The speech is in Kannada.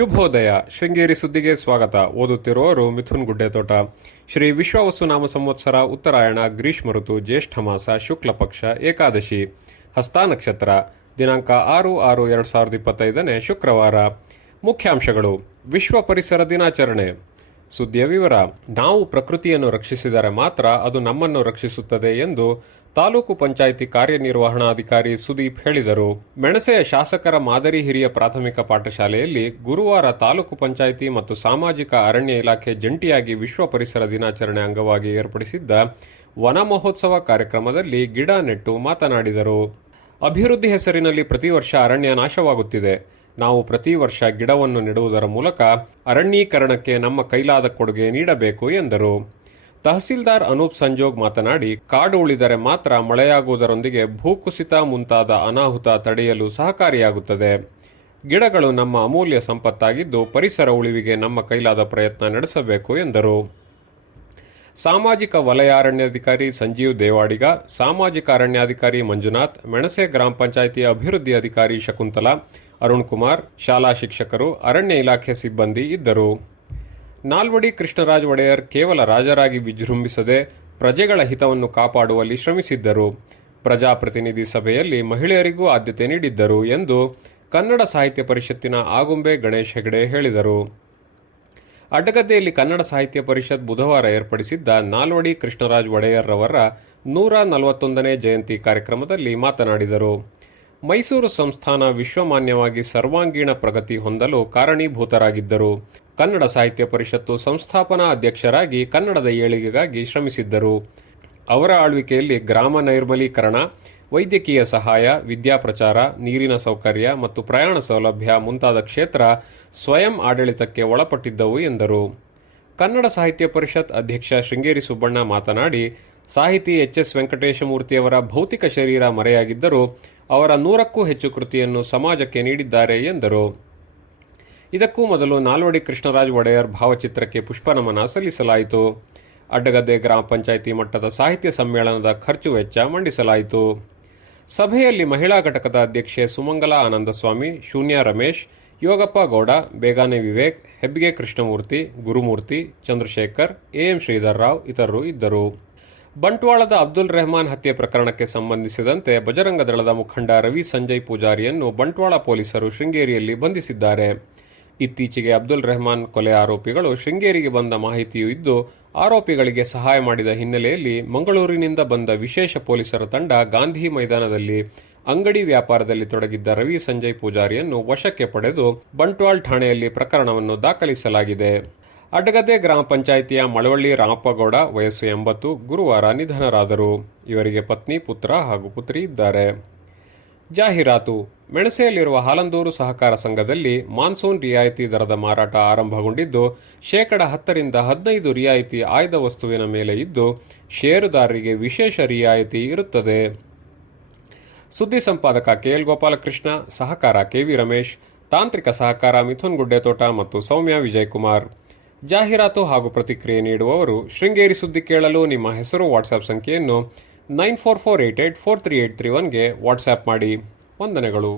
ಶುಭೋದಯ. ಶೃಂಗೇರಿ ಸುದ್ದಿಗೆ ಸ್ವಾಗತ. ಓದುತ್ತಿರುವವರು ಮಿಥುನ್ ಗುಡ್ಡೆತೋಟ. ಶ್ರೀ ವಿಶ್ವಾವಸುನಾಮ ಸಂವತ್ಸರ ಉತ್ತರಾಯಣ ಗ್ರೀಷ್ಮ ಋತು ಜ್ಯೇಷ್ಠ ಮಾಸ ಶುಕ್ಲ ಪಕ್ಷ ಏಕಾದಶಿ ಹಸ್ತಾ ನಕ್ಷತ್ರ ದಿನಾಂಕ 6/6/2025 ಶುಕ್ರವಾರ. ಮುಖ್ಯಾಂಶಗಳು: ವಿಶ್ವ ಪರಿಸರ ದಿನಾಚರಣೆ. ಸುದ್ದಿಯ ವಿವರ. ನಾವು ಪ್ರಕೃತಿಯನ್ನು ರಕ್ಷಿಸಿದರೆ ಮಾತ್ರ ಅದು ನಮ್ಮನ್ನು ರಕ್ಷಿಸುತ್ತದೆ ಎಂದು ತಾಲೂಕು ಪಂಚಾಯಿತಿ ಕಾರ್ಯನಿರ್ವಹಣಾಧಿಕಾರಿ ಸುದೀಪ್ ಹೇಳಿದರು. ಮೆಣಸೆಯ ಶಾಸಕರ ಮಾದರಿ ಹಿರಿಯ ಪ್ರಾಥಮಿಕ ಪಾಠಶಾಲೆಯಲ್ಲಿ ಗುರುವಾರ ತಾಲೂಕು ಪಂಚಾಯಿತಿ ಮತ್ತು ಸಾಮಾಜಿಕ ಅರಣ್ಯ ಇಲಾಖೆ ಜಂಟಿಯಾಗಿ ವಿಶ್ವ ಪರಿಸರ ದಿನಾಚರಣೆ ಅಂಗವಾಗಿ ಏರ್ಪಡಿಸಿದ್ದ ವನ ಮಹೋತ್ಸವ ಕಾರ್ಯಕ್ರಮದಲ್ಲಿ ಗಿಡ ನೆಟ್ಟು ಮಾತನಾಡಿದರು. ಅಭಿವೃದ್ಧಿ ಹೆಸರಿನಲ್ಲಿ ಪ್ರತಿ ವರ್ಷ ಅರಣ್ಯ ನಾಶವಾಗುತ್ತಿದೆ. ನಾವು ಪ್ರತಿ ವರ್ಷ ಗಿಡವನ್ನು ನೆಡುವುದರ ಮೂಲಕ ಅರಣ್ಯೀಕರಣಕ್ಕೆ ನಮ್ಮ ಕೈಲಾದ ಕೊಡುಗೆ ನೀಡಬೇಕು ಎಂದರು. ತಹಸೀಲ್ದಾರ್ ಅನೂಪ್ ಸಂಜೋಗ್ ಮಾತನಾಡಿ, ಕಾಡು ಉಳಿದರೆ ಮಾತ್ರ ಮಳೆಯಾಗುವುದರೊಂದಿಗೆ ಭೂಕುಸಿತ ಮುಂತಾದ ಅನಾಹುತ ತಡೆಯಲು ಸಹಕಾರಿಯಾಗುತ್ತದೆ. ಗಿಡಗಳು ನಮ್ಮ ಅಮೂಲ್ಯ ಸಂಪತ್ತಾಗಿದ್ದು ಪರಿಸರ ಉಳಿವಿಗೆ ನಮ್ಮ ಕೈಲಾದ ಪ್ರಯತ್ನ ನಡೆಸಬೇಕು ಎಂದರು. ಸಾಮಾಜಿಕ ವಲಯ ಅರಣ್ಯಾಧಿಕಾರಿ ಸಂಜೀವ್ ದೇವಾಡಿಗ, ಸಾಮಾಜಿಕ ಅರಣ್ಯಾಧಿಕಾರಿ ಮಂಜುನಾಥ್, ಮೆಣಸೆ ಗ್ರಾಮ ಪಂಚಾಯಿತಿ ಅಭಿವೃದ್ಧಿ ಅಧಿಕಾರಿ ಶಕುಂತಲಾ, ಅರುಣ್ ಕುಮಾರ್, ಶಾಲಾ ಶಿಕ್ಷಕರು, ಅರಣ್ಯ ಇಲಾಖೆ ಸಿಬ್ಬಂದಿ ಇದ್ದರು. ನಾಲ್ವಡಿ ಕೃಷ್ಣರಾಜ ಒಡೆಯರ್ ಕೇವಲ ರಾಜರಾಗಿ ವಿಜೃಂಭಿಸದೆ ಪ್ರಜೆಗಳ ಹಿತವನ್ನು ಕಾಪಾಡುವಲ್ಲಿ ಶ್ರಮಿಸಿದ್ದರು. ಪ್ರಜಾಪ್ರತಿನಿಧಿ ಸಭೆಯಲ್ಲಿ ಮಹಿಳೆಯರಿಗೂ ಆದ್ಯತೆ ನೀಡಿದ್ದರು ಎಂದು ಕನ್ನಡ ಸಾಹಿತ್ಯ ಪರಿಷತ್ತಿನ ಆಗುಂಬೆ ಗಣೇಶ್ ಹೆಗಡೆ ಹೇಳಿದರು. ಅಡ್ಡಗದ್ದೆಯಲ್ಲಿ ಕನ್ನಡ ಸಾಹಿತ್ಯ ಪರಿಷತ್ ಬುಧವಾರ ಏರ್ಪಡಿಸಿದ್ದ ನಾಲ್ವಡಿ ಕೃಷ್ಣರಾಜ ಒಡೆಯರ್ ಅವರ 141ನೇ ಜಯಂತಿ ಕಾರ್ಯಕ್ರಮದಲ್ಲಿ ಮಾತನಾಡಿದರು. ಮೈಸೂರು ಸಂಸ್ಥಾನ ವಿಶ್ವಮಾನ್ಯವಾಗಿ ಸರ್ವಾಂಗೀಣ ಪ್ರಗತಿ ಹೊಂದಲು ಕಾರಣೀಭೂತರಾಗಿದ್ದರು. ಕನ್ನಡ ಸಾಹಿತ್ಯ ಪರಿಷತ್ತು ಸಂಸ್ಥಾಪನಾ ಅಧ್ಯಕ್ಷರಾಗಿ ಕನ್ನಡದ ಏಳಿಗೆಗಾಗಿ ಶ್ರಮಿಸಿದ್ದರು. ಅವರ ಆಳ್ವಿಕೆಯಲ್ಲಿ ಗ್ರಾಮ ನೈರ್ಮಲೀಕರಣ, ವೈದ್ಯಕೀಯ ಸಹಾಯ, ವಿದ್ಯಾಪ್ರಚಾರ, ನೀರಿನ ಸೌಕರ್ಯ ಮತ್ತು ಪ್ರಯಾಣ ಸೌಲಭ್ಯ ಮುಂತಾದ ಕ್ಷೇತ್ರ ಸ್ವಯಂ ಆಡಳಿತಕ್ಕೆ ಒಳಪಟ್ಟಿದ್ದವು ಎಂದರು. ಕನ್ನಡ ಸಾಹಿತ್ಯ ಪರಿಷತ್ ಅಧ್ಯಕ್ಷ ಶೃಂಗೇರಿ ಸುಬ್ಬಣ್ಣ ಮಾತನಾಡಿ, ಸಾಹಿತಿ ಎಚ್.ಎಸ್. ವೆಂಕಟೇಶಮೂರ್ತಿಯವರ ಭೌತಿಕ ಶರೀರ ಮರೆಯಾಗಿದ್ದರೂ ಅವರ 100ಕ್ಕೂ ಹೆಚ್ಚು ಕೃತಿಯನ್ನು ಸಮಾಜಕ್ಕೆ ನೀಡಿದ್ದಾರೆ ಎಂದರು. ಇದಕ್ಕೂ ಮೊದಲು ನಾಲ್ವಡಿ ಕೃಷ್ಣರಾಜ ಒಡೆಯರ್ ಭಾವಚಿತ್ರಕ್ಕೆ ಪುಷ್ಪನಮನ ಸಲ್ಲಿಸಲಾಯಿತು. ಅಡ್ಡಗದ್ದೆ ಗ್ರಾಮ ಪಂಚಾಯಿತಿ ಮಟ್ಟದ ಸಾಹಿತ್ಯ ಸಮ್ಮೇಳನದ ಖರ್ಚು ವೆಚ್ಚ ಮಂಡಿಸಲಾಯಿತು. ಸಭೆಯಲ್ಲಿ ಮಹಿಳಾ ಘಟಕದ ಅಧ್ಯಕ್ಷೆ ಸುಮಂಗಲಾ ಆನಂದಸ್ವಾಮಿ, ಶೂನ್ಯ ರಮೇಶ್, ಯೋಗಪ್ಪ ಗೌಡ, ಬೇಗಾನೆ ವಿವೇಕ್, ಹೆಬ್ಗೆ ಕೃಷ್ಣಮೂರ್ತಿ, ಗುರುಮೂರ್ತಿ, ಚಂದ್ರಶೇಖರ್, ಎಂ ಶ್ರೀಧರ್ ರಾವ್ ಇತರರು ಇದ್ದರು. ಬಂಟ್ವಾಳದ ಅಬ್ದುಲ್ ರೆಹಮಾನ್ ಹತ್ಯೆ ಪ್ರಕರಣಕ್ಕೆ ಸಂಬಂಧಿಸಿದಂತೆ ಬಜರಂಗ ದಳದ ಮುಖಂಡ ರವಿ ಸಂಜಯ್ ಪೂಜಾರಿಯನ್ನು ಬಂಟ್ವಾಳ ಪೊಲೀಸರು ಶೃಂಗೇರಿಯಲ್ಲಿ ಬಂಧಿಸಿದ್ದಾರೆ. ಇತ್ತೀಚೆಗೆ ಅಬ್ದುಲ್ ರೆಹಮಾನ್ ಕೊಲೆ ಆರೋಪಿಗಳು ಶೃಂಗೇರಿಗೆ ಬಂದ ಮಾಹಿತಿಯೂ ಇದ್ದು, ಆರೋಪಿಗಳಿಗೆ ಸಹಾಯ ಮಾಡಿದ ಹಿನ್ನೆಲೆಯಲ್ಲಿ ಮಂಗಳೂರಿನಿಂದ ಬಂದ ವಿಶೇಷ ಪೊಲೀಸರ ತಂಡ ಗಾಂಧಿ ಮೈದಾನದಲ್ಲಿ ಅಂಗಡಿ ವ್ಯಾಪಾರದಲ್ಲಿ ತೊಡಗಿದ್ದ ರವಿ ಸಂಜಯ್ ಪೂಜಾರಿಯನ್ನು ವಶಕ್ಕೆ ಪಡೆದು ಬಂಟ್ವಾಳ್ ಠಾಣೆಯಲ್ಲಿ ಪ್ರಕರಣವನ್ನು ದಾಖಲಿಸಲಾಗಿದೆ. ಅಡ್ಡಗದ್ದೆ ಗ್ರಾಮ ಪಂಚಾಯಿತಿಯ ಮಳವಳ್ಳಿ ರಾಮಪ್ಪಗೌಡ ವಯಸ್ಸು 80 ಗುರುವಾರ ನಿಧನರಾದರು. ಇವರಿಗೆ ಪತ್ನಿ, ಪುತ್ರ ಹಾಗೂ ಪುತ್ರಿ ಇದ್ದಾರೆ. ಜಾಹೀರಾತು. ಮೆಣಸೆಯಲ್ಲಿರುವ ಹಾಲಂದೂರು ಸಹಕಾರ ಸಂಘದಲ್ಲಿ ಮಾನ್ಸೂನ್ ರಿಯಾಯಿತಿ ದರದ ಮಾರಾಟ ಆರಂಭಗೊಂಡಿದ್ದು, 10% ರಿಯಾಯಿತಿ ಆಯ್ದ ವಸ್ತುವಿನ ಮೇಲೆ ಇದ್ದು, ಷೇರುದಾರರಿಗೆ ವಿಶೇಷ ರಿಯಾಯಿತಿ ಇರುತ್ತದೆ. ಸುದ್ದಿ ಸಂಪಾದಕ ಕೆಎಲ್ ಗೋಪಾಲಕೃಷ್ಣ, ಸಹಕಾರ ಕೆವಿ ರಮೇಶ್, ತಾಂತ್ರಿಕ ಸಹಕಾರ ಮಿಥುನ್ ಗುಡ್ಡೆತೋಟ ಮತ್ತು ಸೌಮ್ಯ ವಿಜಯಕುಮಾರ್. ಜಾಹೀರಾತು ಹಾಗೂ ಪ್ರತಿಕ್ರಿಯೆ ನೀಡುವವರು ಶೃಂಗೇರಿ ಸುದ್ದಿ ಕೇಳಲು ನಿಮ್ಮ ಹೆಸರು ವಾಟ್ಸ್ಆಪ್ ಸಂಖ್ಯೆಯನ್ನು 9448843831ಗೆ ವಾಟ್ಸ್ಆ್ಯಪ್ ಮಾಡಿ. ವಂದನೆಗಳು.